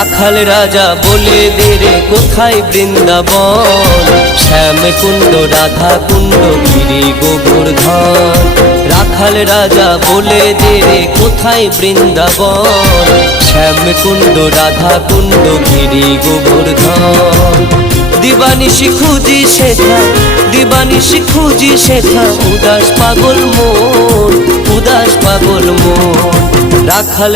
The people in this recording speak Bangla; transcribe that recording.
রাখাল রাজা বলে দে রে কোথায় বৃন্দাবন, শ্যাম কুণ্ড রাধা কুণ্ড গিরি গোবর্ধন। রাখাল রাজা বলে দে রে কোথায় বৃন্দাবন, শ্যাম কুণ্ড রাধা কুণ্ড গিরি গোবর্ধন। দিবানিশি খুঁজি সেথা, দিবানিশি খুঁজি সেথা, উদাস পাগল মন, উদাস পাগল মন। রাখাল